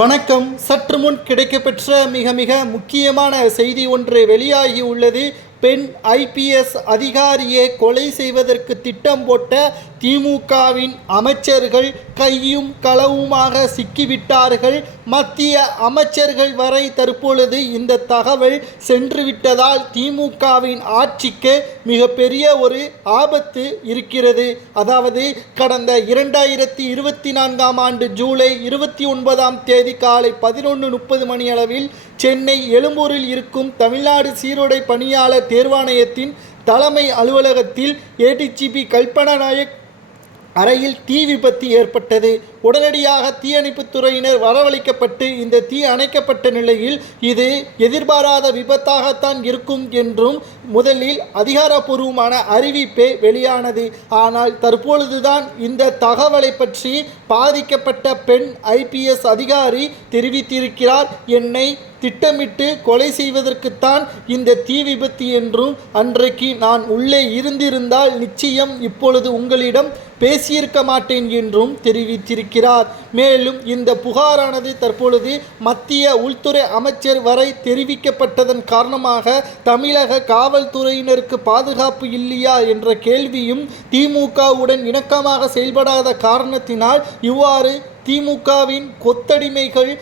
வணக்கம். சற்று முன் கிடைக்கப்பெற்ற மிக மிக முக்கியமான செய்தி ஒன்று வெளியாகி உள்ளது. பெண் ஐபிஎஸ் அதிகாரியை கொலை செய்வதற்கு திட்டம் போட்ட திமுகவின் அமைச்சர்கள் கையும் களவுமாக சிக்கிவிட்டார்கள். மத்திய அமைச்சர்கள் வரை தற்பொழுது இந்த தகவல் சென்றுவிட்டதால் திமுகவின் ஆட்சிக்கு மிகப்பெரிய ஒரு ஆபத்து இருக்கிறது. அதாவது கடந்த 2024ஆம் ஆண்டு ஜூலை 29ஆம் தேதி காலை 11:30 மணியளவில் சென்னை எழும்பூரில் இருக்கும் தமிழ்நாடு சீருடை பணியாளர் தேர்வாணையத்தின் தலைமை அலுவலகத்தில் ஏடிஜிபி கல்பனா நாயக் அறையில் தீ விபத்து ஏற்பட்டது. உடனடியாக தீயணைப்புத் துறையினர் வரவழைக்கப்பட்டு இந்த தீ அணைக்கப்பட்ட நிலையில் இது எதிர்பாராத விபத்தாகத்தான் இருக்கும் என்றும் முதலில் அதிகாரப்பூர்வமான அறிவிப்பே வெளியானது. ஆனால் தற்பொழுதுதான் இந்த தகவலை பற்றி பாதிக்கப்பட்ட பெண் ஐபிஎஸ் அதிகாரி தெரிவித்திருக்கிறார். என்னை திட்டமிட்டு கொலை செய்வதற்குத்தான் இந்த தீ விபத்து என்றும், அன்றைக்கு நான் உள்ளே இருந்திருந்தால் நிச்சயம் இப்பொழுது உங்களிடம் பேசியிருக்க மாட்டேன் என்றும் தெரிவித்திருக்கிறார். மேலும் இந்த புகாரானது தற்பொழுது மத்திய உள்துறை அமைச்சர் வரை தெரிவிக்கப்பட்டதன் காரணமாக தமிழக காவல்துறையினருக்கு பாதுகாப்பு இல்லையா என்ற கேள்வியும், திமுகவுடன் இணக்கமாக செயல்படாத காரணத்தினால் இவ்வாறு திமுகவின் கொத்தடிமைகள்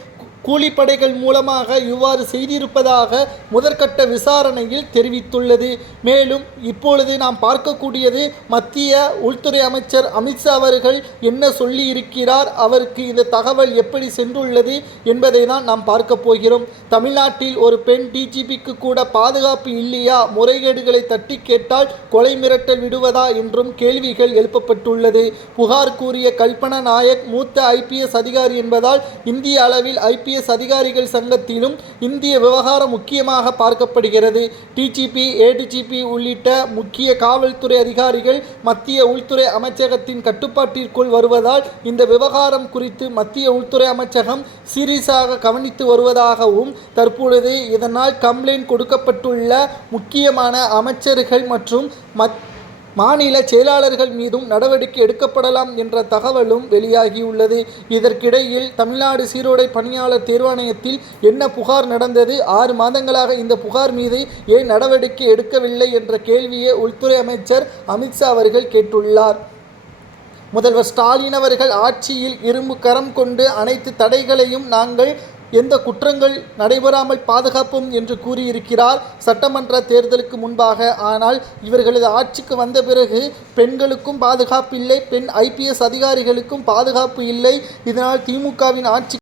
கூலிப்படைகள் மூலமாக இவ்வாறு செய்திருப்பதாக முதற்கட்ட விசாரணையில் தெரிவித்துள்ளது. மேலும் இப்பொழுது நாம் பார்க்கக்கூடியது மத்திய உள்துறை அமைச்சர் அமித்ஷா அவர்கள் என்ன சொல்லி இருக்கிறார், அவருக்கு இந்த தகவல் எப்படி சென்றுள்ளது என்பதை தான் நாம் பார்க்க போகிறோம். தமிழ்நாட்டில் ஒரு பெண் டிஜிபிக்கு கூட பாதுகாப்பு இல்லையா, முறைகேடுகளை தட்டி கேட்டால் கொலை மிரட்டல் விடுவதா என்றும் கேள்விகள் எழுப்பப்பட்டுள்ளது. புகார் கூறிய கல்பனா நாயக் மூத்த ஐபிஎஸ் அதிகாரி என்பதால் இந்திய அளவில் ஐபிஎஸ் அதிகாரிகள் சங்கத்திலும் இந்திய விவகாரம் முக்கியமாக பார்க்கப்படுகிறது. டிஜிபி, ஏடிஜிபி உள்ளிட்ட முக்கிய காவல்துறை அதிகாரிகள் மத்திய உள்துறை அமைச்சகத்தின் கட்டுப்பாட்டிற்குள் வருவதால் இந்த விவகாரம் குறித்து மத்திய உள்துறை அமைச்சகம் சீரியஸாக கவனித்து வருவதாகவும், தற்பொழுது இதனால் கம்ப்ளைண்ட் கொடுக்கப்பட்டுள்ள முக்கியமான அமைச்சர்கள் மற்றும் மாநில செயலாளர்கள் மீதும் நடவடிக்கை எடுக்கப்படலாம் என்ற தகவலும் வெளியாகியுள்ளது. இதற்கிடையில் தமிழ்நாடு சீருடை பணியாளர் தேர்வாணையத்தில் என்ன புகார் நடந்தது, 6 மாதங்களாக இந்த புகார் மீது ஏன் நடவடிக்கை எடுக்கவில்லை என்ற கேள்வியை உள்துறை அமைச்சர் அமித்ஷா அவர்கள் கேட்டுள்ளார். முதல்வர் ஸ்டாலின் அவர்கள் ஆட்சியில் இரும்பு கரம் கொண்டு அனைத்து தடைகளையும் நாங்கள் எந்த குற்றங்கள் நடைபெறாமல் பாதுகாப்போம் என்று கூறியிருக்கிறார் சட்டமன்ற தேர்தலுக்கு முன்பாக. ஆனால் இவர்களது ஆட்சிக்கு வந்த பிறகு பெண்களுக்கும் பாதுகாப்பு இல்லை, பெண் ஐபிஎஸ் அதிகாரிகளுக்கும் பாதுகாப்பு இல்லை. இதனால் திமுகவின் ஆட்சி